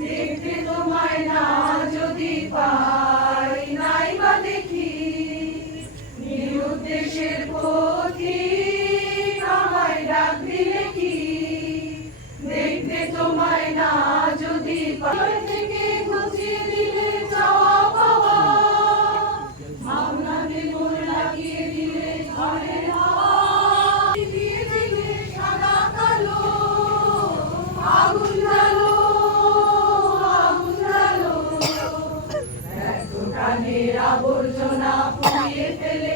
দেখতে তোমায় না যদি দেখি। নিরুদ্দেশের পথি ডাক দিলে কি? দেখতে তোমায় না যদি পাই প্রাণের আবর্জনা পুড়িয়ে ফেলে